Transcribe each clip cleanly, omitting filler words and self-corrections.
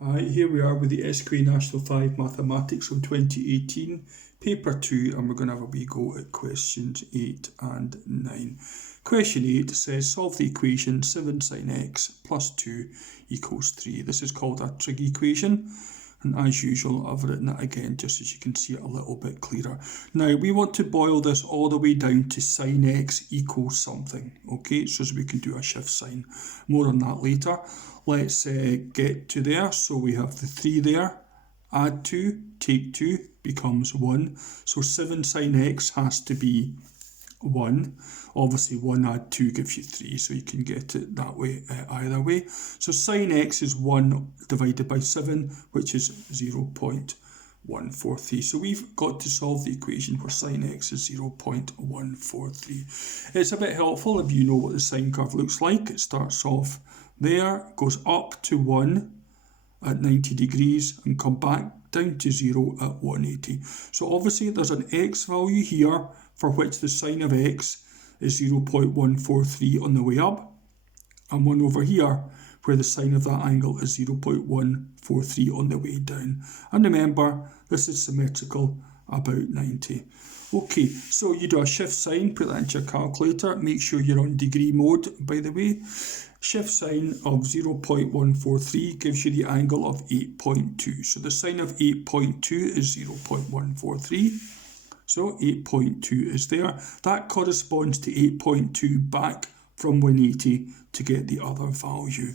Hi, here we are with the SQA National 5 Mathematics from 2018, paper 2, and we're going to have a wee go at questions 8 and 9. Question 8 says solve the equation 7 sin x plus 2 equals 3. This is called a trig equation, and as usual I've written it again just so you can see it a little bit clearer. Now we want to boil this all the way down to sin x equals something, okay, so we can do a shift sign. More on that later. Let's get to there. So we have the 3 there, add 2, take 2, becomes 1. So 7 sin x has to be 1. Obviously 1 add 2 gives you 3, so you can get it that way either way. So sin x is 1 divided by 7, which is 0.143. So we've got to solve the equation where sin x is 0.143. It's a bit helpful if you know what the sine curve looks like. It starts off there, goes up to 1 at 90 degrees and come back down to 0 at 180. So obviously there's an x value here for which the sine of x is 0.143 on the way up, and one over here where the sine of that angle is 0.143 on the way down. And remember, this is symmetrical about 90. Okay, so you do a shift sign, put that into your calculator, make sure you're on degree mode, by the way. Shift sign of 0.143 gives you the angle of 8.2. So the sine of 8.2 is 0.143. So 8.2 is there. That corresponds to 8.2 back from 180 to get the other value.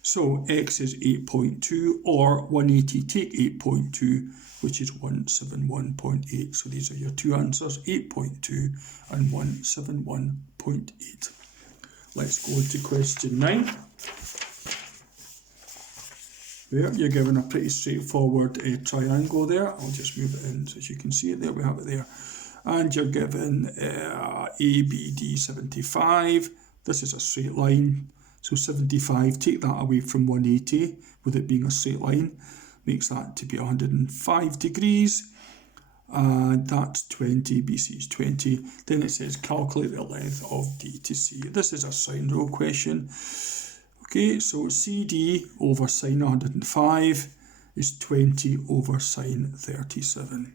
So x is 8.2, or 180 take 8.2, which is 171.8. So these are your two answers, 8.2 and 171.8. Let's go to question 9. There, you're given a pretty straightforward triangle there. I'll just move it in so you can see it. There we have it there. And you're given ABD 75. This is a straight line. So 75, take that away from 180, with it being a straight line, makes that to be 105 degrees. And that's 20, BC is 20. Then it says calculate the length of D to C. This is a sine rule question. Okay, so CD over sine 105 is 20 over sine 37.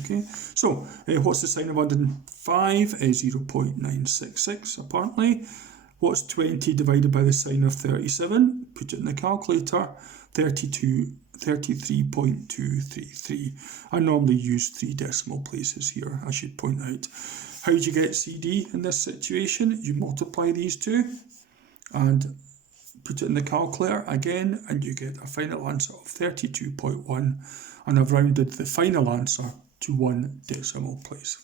Okay, so what's the sine of 105? 0.966 apparently. What's 20 divided by the sine of 37? Put it in the calculator. 33.233. I normally use 3 decimal places here, I should point out. How do you get CD in this situation? You multiply these two and put it in the calculator again, and you get a final answer of 32.1, and I've rounded the final answer to 1 decimal place.